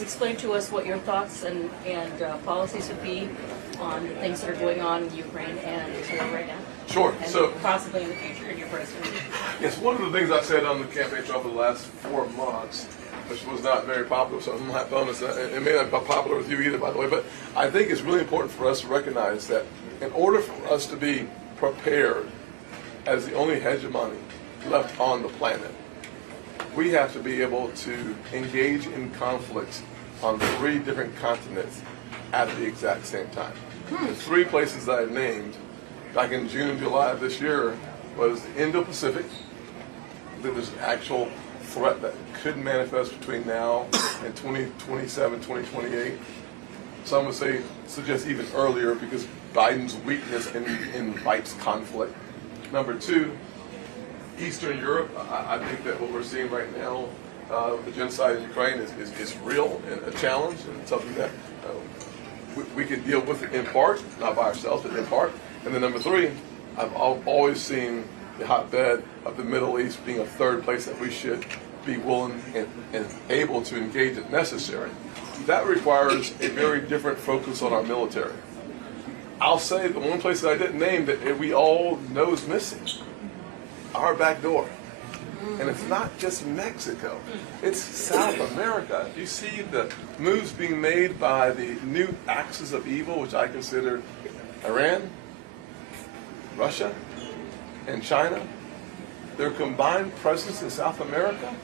Explain to us what your thoughts and policies would be on the things that are going on in Ukraine and Israel right now. Sure. And so possibly in the future in your presidency. yes, one of the things I said on the campaign trail for the last 4 months, which was not very popular, so I'm not bonus. It may not be popular with you either, by the way, but I think it's really important for us to recognize that in order for us to be prepared as the only hegemony left on the planet, we have to be able to engage in conflicts on 3 different continents at the exact same time. The 3 places that I named back in June and July of this year was the Indo-Pacific. There's an actual threat that could manifest between now and 2027, 2028. Some would suggest even earlier because Biden's weakness invites conflict. Number 2, Eastern Europe. I think that what we're seeing right now, the genocide in Ukraine is real and a challenge and something that we can deal with in part, not by ourselves, but in part. And then number 3, I've always seen the hotbed of the Middle East being a 3rd place that we should be willing and able to engage if necessary. That requires a very different focus on our military. I'll say the one place that I didn't name that we all know is missing, our back door. And it's not just Mexico, it's South America. You see the moves being made by the new axis of evil, which I consider Iran, Russia, and China. Their combined presence in South America,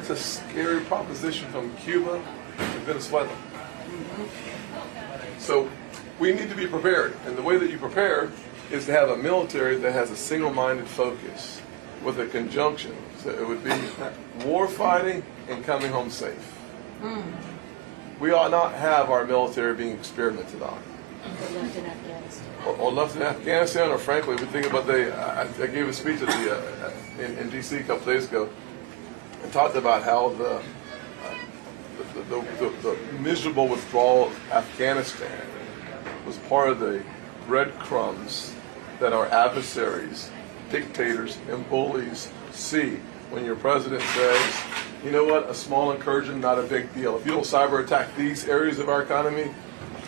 it's a scary proposition from Cuba to Venezuela. So we need to be prepared, and the way that you prepare is to have a military that has a single-minded focus with a conjunction. So it would be war fighting and coming home safe. We ought not have our military being experimented on. Left in Afghanistan. Or left in Afghanistan, or frankly, we think about I gave a speech at in D.C. a couple days ago and talked about how the miserable withdrawal of Afghanistan was part of the breadcrumbs that our adversaries, dictators, and bullies see when your president says, you know what, a small incursion, not a big deal. If you don't cyber attack these areas of our economy,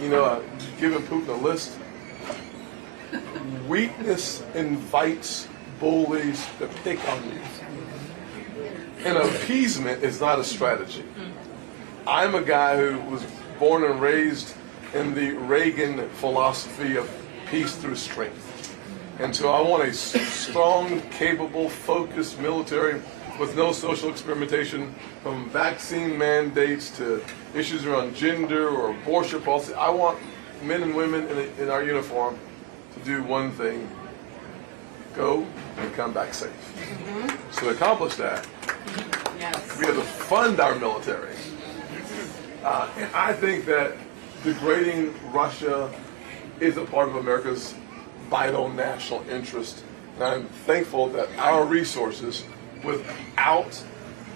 giving Putin a list. Weakness invites bullies to pick on you. And appeasement is not a strategy. I'm a guy who was born and raised in the Reagan philosophy of peace through strength. And so I want a strong, capable, focused military with no social experimentation, from vaccine mandates to issues around gender or abortion policy. I want men and women in our uniform to do one thing: go and come back safe. So to accomplish that, we have to fund our military. And I think that degrading Russia is a part of America's vital national interest. And I'm thankful that our resources, without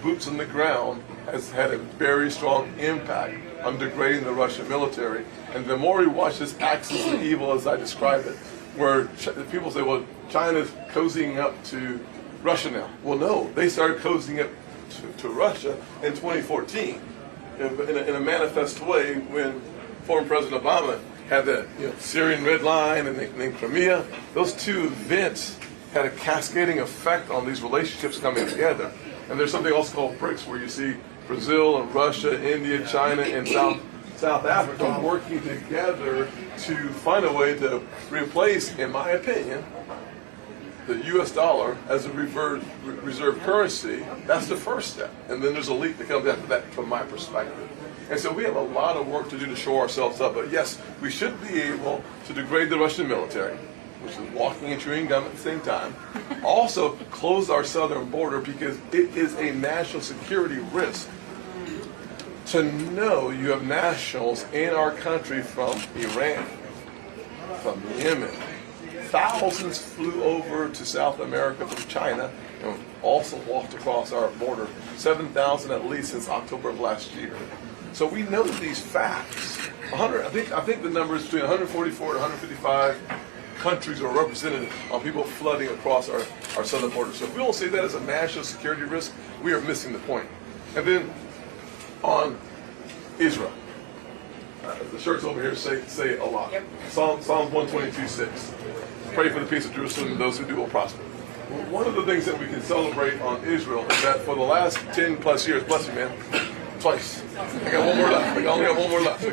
boots on the ground, has had a very strong impact on degrading the Russian military. And the more we watch this axis of evil, as I described it, where people say, well, China's cozying up to Russia now. Well, no, they started cozying up to Russia in 2014 in a manifest way when former President Obama had the Syrian Red Line and then Crimea. Those 2 events had a cascading effect on these relationships coming together. And there's something also called BRICS, where you see Brazil and Russia, India, China, and South Africa working together to find a way to replace, in my opinion, the U.S. dollar as a reserve currency. That's the first step. And then there's a leap that comes after that from my perspective. And so we have a lot of work to do to shore ourselves up. But yes, we should be able to degrade the Russian military, which is walking and chewing gum at the same time. Also close our southern border, because it is a national security risk to know you have nationals in our country from Iran, from Yemen. Thousands flew over to South America from China and also walked across our border. 7,000 at least since October of last year. So we know these facts. I think the number is between 144 and 155 countries are represented on people flooding across our southern border. So if we don't see that as a national security risk, we are missing the point. And then on Israel. The shirts over here say a lot. Yep. Psalms 122:6. Pray for the peace of Jerusalem, and those who do will prosper. One of the things that we can celebrate on Israel is that for the last 10 plus years, bless you, man, twice. I got one more left. I only got one more left.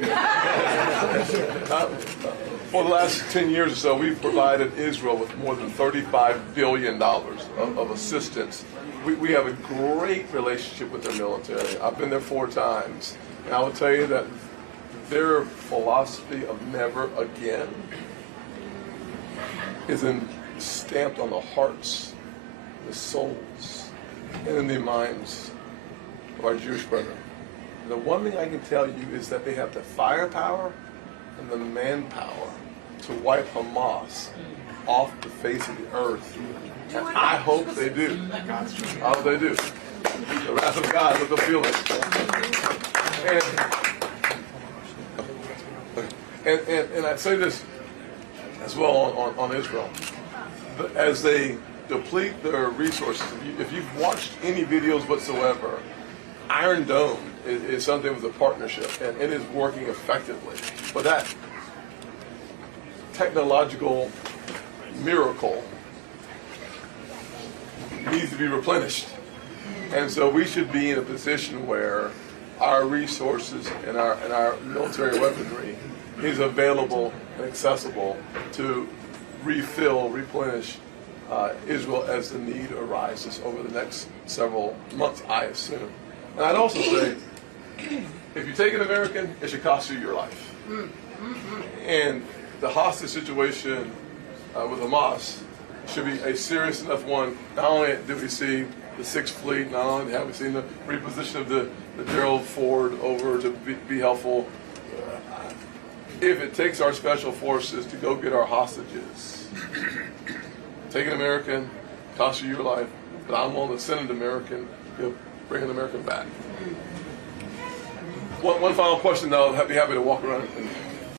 For the last 10 years or so, we've provided Israel with more than $35 billion of assistance. We have a great relationship with their military. I've been there 4 times. And I will tell you that their philosophy of never again is stamped on the hearts, the souls, and in the minds of our Jewish brethren. The one thing I can tell you is that they have the firepower and the manpower to wipe Hamas off the face of the earth. And I hope they do. I hope they do. The wrath of God, let them feel it. And I'd say this as well on Israel. As they deplete their resources, if you've watched any videos whatsoever, Iron Dome is something with a partnership, and it is working effectively. But that technological miracle needs to be replenished. And so we should be in a position where our resources and our military weaponry is available and accessible to replenish Israel as the need arises over the next several months, I assume. And I'd also say, if you take an American, it should cost you your life. And the hostage situation with Hamas should be a serious enough one. Not only did we see the Sixth Fleet, not only have we seen the reposition of the Gerald Ford over to be helpful, if it takes our special forces to go get our hostages, take an American, cost you your life, but I'm willing to send an American, bring an American back. One final question, though. I'd be happy to walk around and